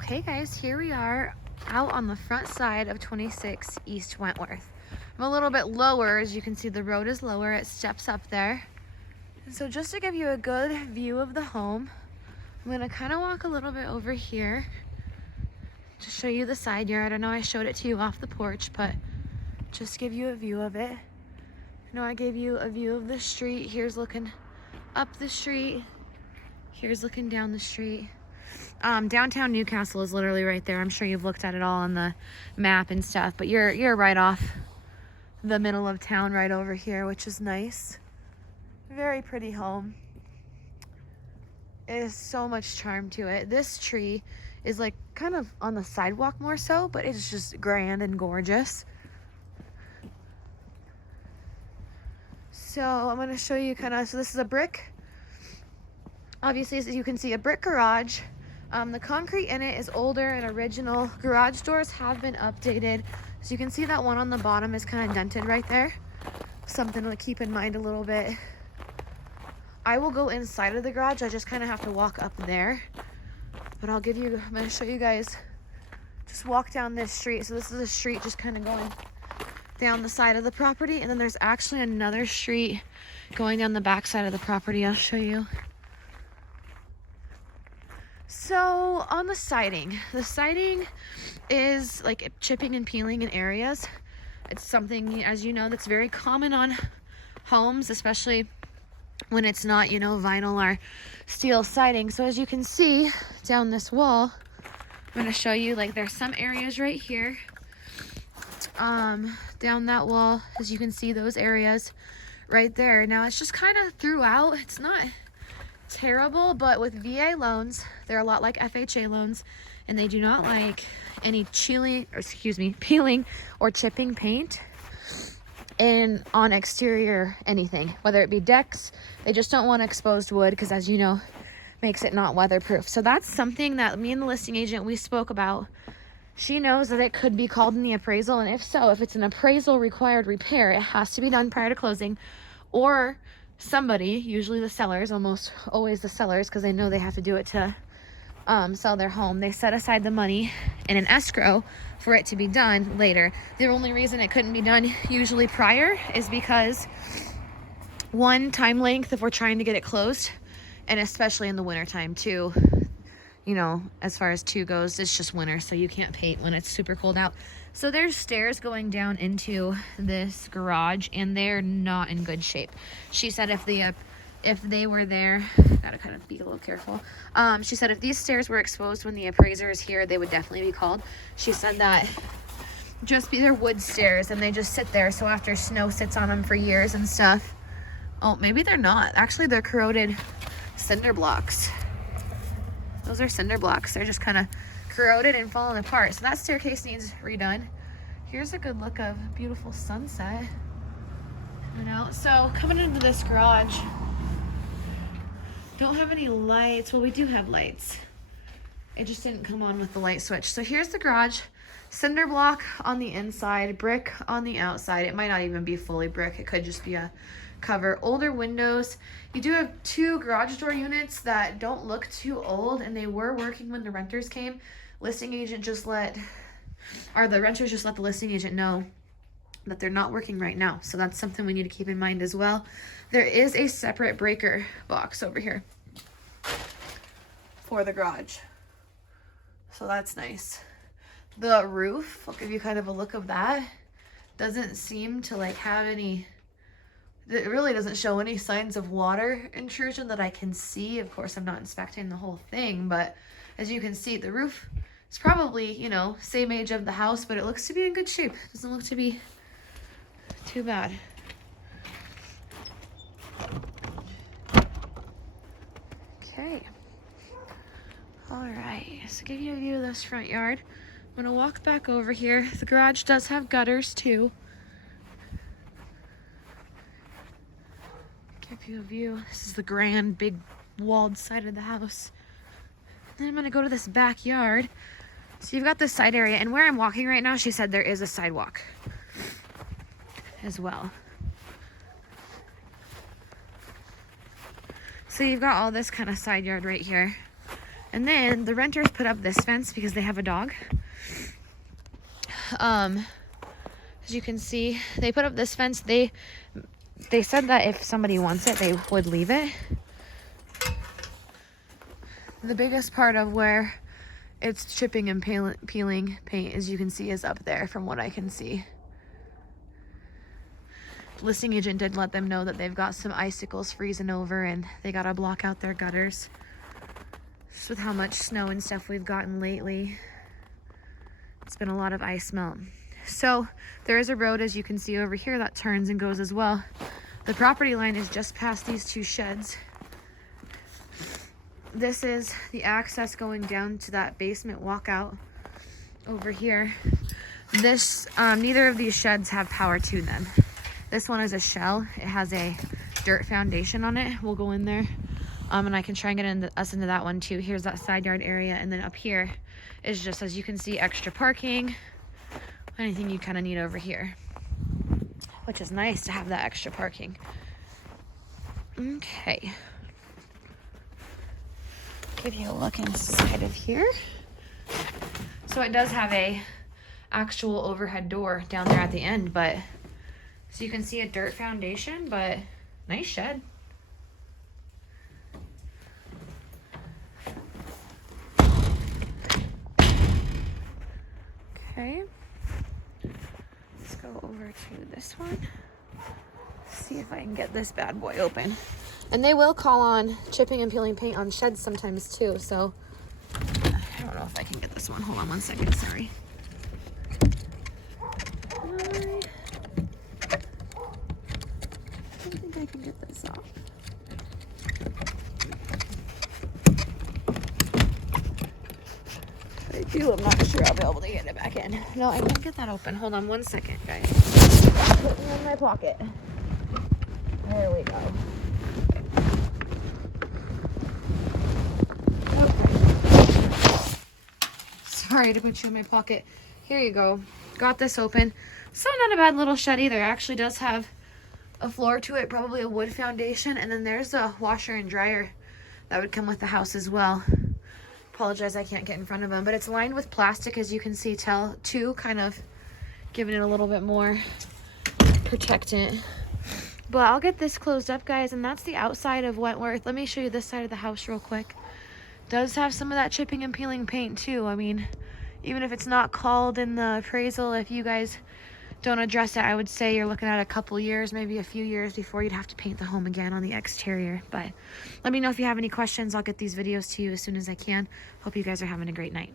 Okay guys, here we are out on the front side of 26 East Wentworth. I'm a little bit lower, as you can see the road is lower, it steps up there. And so just to give you a good view of the home, I'm gonna kind of walk a little bit over here to show you the side yard. I know I showed it to you off the porch, but just give you a view of it. I know I gave you a view of the street. Here's looking up the street. Here's looking down the street. Downtown Newcastle is literally right there. I'm sure you've looked at it all on the map and stuff, but you're right off the middle of town right over here, which is nice. Very pretty home. It has so much charm to it. This tree is like kind of on the sidewalk more so, but it's just grand and gorgeous. So I'm going to show you so this is a brick. Obviously, as you can see, a brick garage. The concrete in it is older and original. Garage doors have been updated. So you can see that one on the bottom is kind of dented right there. Something to keep in mind a little bit. I will go inside of the garage. I just kind of have to walk up there. But I'm going to show you guys, just walk down this street. So this is a street just kind of going down the side of the property. And then there's actually another street going down the back side of the property. I'll show you. So on the siding is like chipping and peeling in areas. It's something, as you know, that's very common on homes, especially when it's not, vinyl or steel siding. So as you can see down this wall, I'm going to show you, like, there's some areas right here, down that wall, as you can see those areas right there. Now it's just kind of throughout. It's not terrible, but with VA loans, they're a lot like FHA loans, and they do not like any peeling or chipping paint on exterior anything, whether it be decks. They just don't want exposed wood because, as you know, makes it not weatherproof. So that's something that me and the listing agent, we spoke about. She knows that it could be called in the appraisal, and if so, if it's an appraisal required repair, it has to be done prior to closing, or somebody, usually the sellers, almost always the sellers, because they know they have to do it to sell their home, they set aside the money in an escrow for it to be done later. The only reason it couldn't be done usually prior is because, one, time length if we're trying to get it closed, and especially in the wintertime too. As far as two goes, it's just winter, so you can't paint when it's super cold out. So there's stairs going down into this garage, and they're not in good shape. She said if they were there, gotta kind of be a little careful. She said if these stairs were exposed when the appraiser is here, they would definitely be called. She said that they're wood stairs, and they just sit there, so after snow sits on them for years and stuff. Oh, maybe they're not. Actually, they're corroded cinder blocks. Those are cinder blocks. They're just kind of corroded and falling apart. So that staircase needs redone. Here's a good look of beautiful sunset. So coming into this garage, don't have any lights. Well, we do have lights. It just didn't come on with the light switch. So here's the garage. Cinder block on the inside, brick on the outside. It might not even be fully brick. It could just be a cover. Older windows. You do have two garage door units that don't look too old, and they were working when the renters came. The renters just let the listing agent know that they're not working right now. So that's something we need to keep in mind as well. There is a separate breaker box over here for the garage. So that's nice. The roof, I'll give you kind of a look of that. Doesn't seem to have any, it really doesn't show any signs of water intrusion that I can see. Of course, I'm not inspecting the whole thing, but as you can see, the roof is probably, same age of the house, but it looks to be in good shape. Doesn't look to be too bad. Okay. All right, so give you a view of this front yard. I'm gonna walk back over here. The garage does have gutters too. Give you a view. This is the grand, big, walled side of the house. Then I'm gonna go to this backyard. So you've got this side area, and where I'm walking right now, she said there is a sidewalk as well. So you've got all this kind of side yard right here. And then the renters put up this fence because they have a dog. As you can see, they put up this fence. They said that if somebody wants it, they would leave it. The biggest part of where it's chipping and peeling paint, as you can see, is up there from what I can see. The listing agent did let them know that they've got some icicles freezing over and they gotta block out their gutters. Just with how much snow and stuff we've gotten lately, it's been a lot of ice melt. So there is a road, as you can see over here, that turns and goes as well. The property line is just past these two sheds. This is the access going down to that basement walkout over here. This, neither of these sheds have power to them. This one is a shell. It has a dirt foundation on it. We'll go in there, and I can try and get us into that one too. Here's that side yard area, and then up here is just, as you can see, extra parking. Anything you kind of need over here, which is nice to have that extra parking. Okay. Give you a look inside of here. So it does have a actual overhead door down there at the end, but so you can see a dirt foundation, but nice shed. Okay. Let's go over to this one. See if I can get this bad boy open. And they will call on chipping and peeling paint on sheds sometimes too, so I don't know if I can get this one. Hold on one second, sorry. I don't think I can get this off. If I do, I'm not sure I'll be able to get it back in. No, I can't get that open. Hold on one second, guys. Put me in my pocket. There we go. Sorry to put you in my pocket. Here you go. Got this open. So not a bad little shed either. It actually does have a floor to it, probably a wood foundation, and then there's a washer and dryer that would come with the house as well. Apologize, I can't get in front of them, but it's lined with plastic, as you can see, too, kind of giving it a little bit more protectant. But I'll get this closed up, guys, and that's the outside of Wentworth. Let me show you this side of the house real quick. Does have some of that chipping and peeling paint too. I mean, even if it's not called in the appraisal, if you guys don't address it, I would say you're looking at a couple years, maybe a few years before you'd have to paint the home again on the exterior. But let me know if you have any questions. I'll get these videos to you as soon as I can. Hope you guys are having a great night.